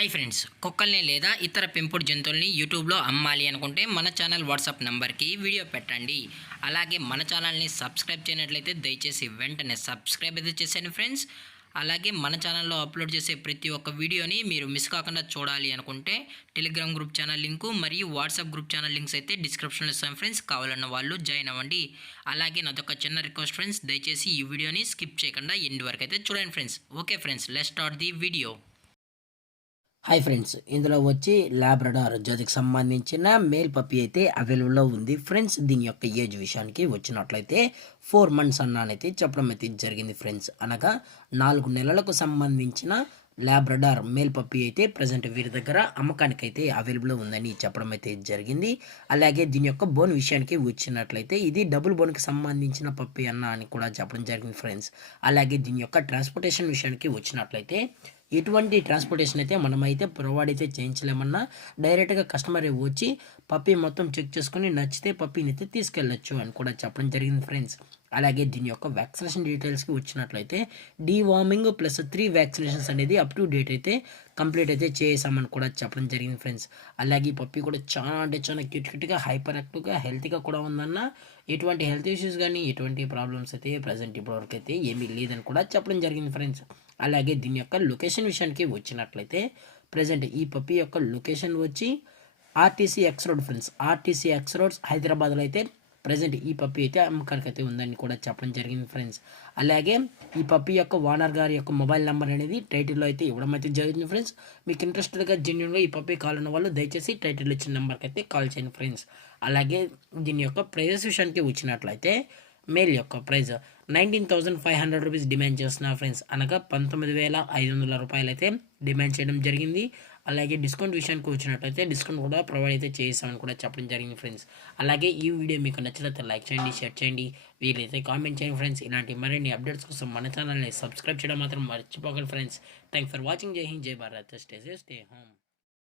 Hi friends, కుక్కల్ని లేదా ఇతర పెంపుడు జంతువుల్ని యూట్యూబ్లో అమ్మాలి అనుకుంటే మన ఛానల్ వాట్సాప్ నెంబర్కి వీడియో పెట్టండి. అలాగే మన ఛానల్ని సబ్స్క్రైబ్ చేయనట్లయితే దయచేసి వెంటనే సబ్స్క్రైబ్ అయితే చేసేయండి ఫ్రెండ్స్. అలాగే మన ఛానల్లో అప్లోడ్ చేసే ప్రతి ఒక్క వీడియోని మీరు మిస్ కాకుండా చూడాలి అనుకుంటే టెలిగ్రామ్ గ్రూప్ ఛానల్ లింకు మరియు వాట్సాప్ గ్రూప్ ఛానల్ లింక్స్ అయితే డిస్క్రిప్షన్లో ఇస్తాం ఫ్రెండ్స్. కావాలన్న వాళ్ళు జాయిన్ అవ్వండి. అలాగే నాదొక చిన్న రిక్వెస్ట్ ఫ్రెండ్స్, దయచేసి ఈ వీడియోని స్కిప్ చేయకుండా ఎండ్ వరకు అయితే చూడండి friends. Okay friends, let's start the video. Hi friends, ఇందులో వచ్చి లాబ్రడార్ జాతికి సంబంధించిన మేల్ పప్పి అయితే అవైలబుల్లో ఉంది ఫ్రెండ్స్. దీని యొక్క ఏజ్ విషయానికి వచ్చినట్లయితే 4 months అన్నానైతే చెప్పడం అయితే జరిగింది ఫ్రెండ్స్. అనగా 4 నెలలకు సంబంధించిన లాబ్రడార్ మేల్ పప్పి అయితే ప్రజెంట్ వీరి దగ్గర అమ్మకానికి అయితే అవైలబుల్ ఉందని చెప్పడం అయితే జరిగింది. అలాగే దీని యొక్క బోన్ విషయానికి వచ్చినట్లయితే ఇది డబుల్ బోన్కి సంబంధించిన పప్పి అన్న అని కూడా చెప్పడం జరిగింది ఫ్రెండ్స్. అలాగే దీని యొక్క ట్రాన్స్పోర్టేషన్ విషయానికి వచ్చినట్లయితే ఎటువంటి ట్రాన్స్పోర్టేషన్ అయితే మనమైతే ప్రొవైడ్ అయితే చేయించలేమన్నా డైరెక్ట్గా కస్టమర్ వచ్చి పప్పి మొత్తం చెక్ చేసుకుని నచ్చితే పప్పిని అయితే తీసుకెళ్ళచ్చు అని కూడా చెప్పడం జరిగింది ఫ్రెండ్స్. అలాగే దీని యొక్క వ్యాక్సినేషన్ డీటెయిల్స్కి వచ్చినట్లయితే డీవార్మింగ్ ప్లస్ 3 వ్యాక్సినేషన్స్ అనేది అప్ టు డేట్ అయితే కంప్లీట్ అయితే చేసామని కూడా చెప్పడం జరిగింది ఫ్రెండ్స్. అలాగే ఈ పప్పి కూడా చాలా అంటే చాలా క్యూట్గా హైపర్ యాక్టివ్గా హెల్తీగా కూడా ఉందన్న. ఎటువంటి హెల్త్ ఇష్యూస్ కానీ ఎటువంటి ప్రాబ్లమ్స్ అయితే ప్రజెంట్ ఇప్పటివరకు అయితే ఏమీ లేదని కూడా చెప్పడం జరిగింది ఫ్రెండ్స్. అలాగే దీని యొక్క లొకేషన్ విషయానికి వచ్చినట్లయితే ప్రజెంట్ ఈ పప్పి యొక్క లొకేషన్ వచ్చి RTC X road friends. RTC X roads హైదరాబాద్లో అయితే ప్రజెంట్ ఈ పప్పి అయితే అమ్మకానికి అయితే ఉందని కూడా చెప్పడం జరిగింది ఫ్రెండ్స్. అలాగే ఈ పప్పి యొక్క ఓనర్ గారి యొక్క మొబైల్ నెంబర్ అనేది టైటిల్లో అయితే ఇవ్వడం అయితే జరిగింది ఫ్రెండ్స్. మీకు ఇంట్రెస్టెడ్గా జెన్యున్గా ఈ పప్పి కాల్ ఉన్న వాళ్ళు దయచేసి టైటిల్ ఇచ్చిన నెంబర్కి అయితే కాల్ చేయండి ఫ్రెండ్స్. అలాగే దీని యొక్క ప్రైజెస్ విషయానికి వచ్చినట్లయితే మేల్ యొక్క ప్రైజ్ 19,500 రూపీస్ డిమాండ్ చేస్తున్నారు ఫ్రెండ్స్. అనగా 19,500 రూపాయలు అయితే డిమాండ్ చేయడం జరిగింది. అలాగే డిస్కౌంట్ విషయానికి వచ్చినట్లయితే డిస్కౌంట్ కూడా ప్రొవైడ్ అయితే చేసామని కూడా చెప్పడం జరిగింది ఫ్రెండ్స్. అలాగే ఈ వీడియో మీకు నచ్చినట్లయితే లైక్ చేయండి, షేర్ చేయండి, వీలైతే కామెంట్ చేయండి ఫ్రెండ్స్. ఇలాంటి మరిన్ని అప్డేట్స్ కోసం మన ఛానల్ని సబ్స్క్రైబ్ చేయడం మాత్రం మర్చిపోకండి ఫ్రెండ్స్. Thanks for watching. జై హింద్, జై Bharat, stay safe, stay home.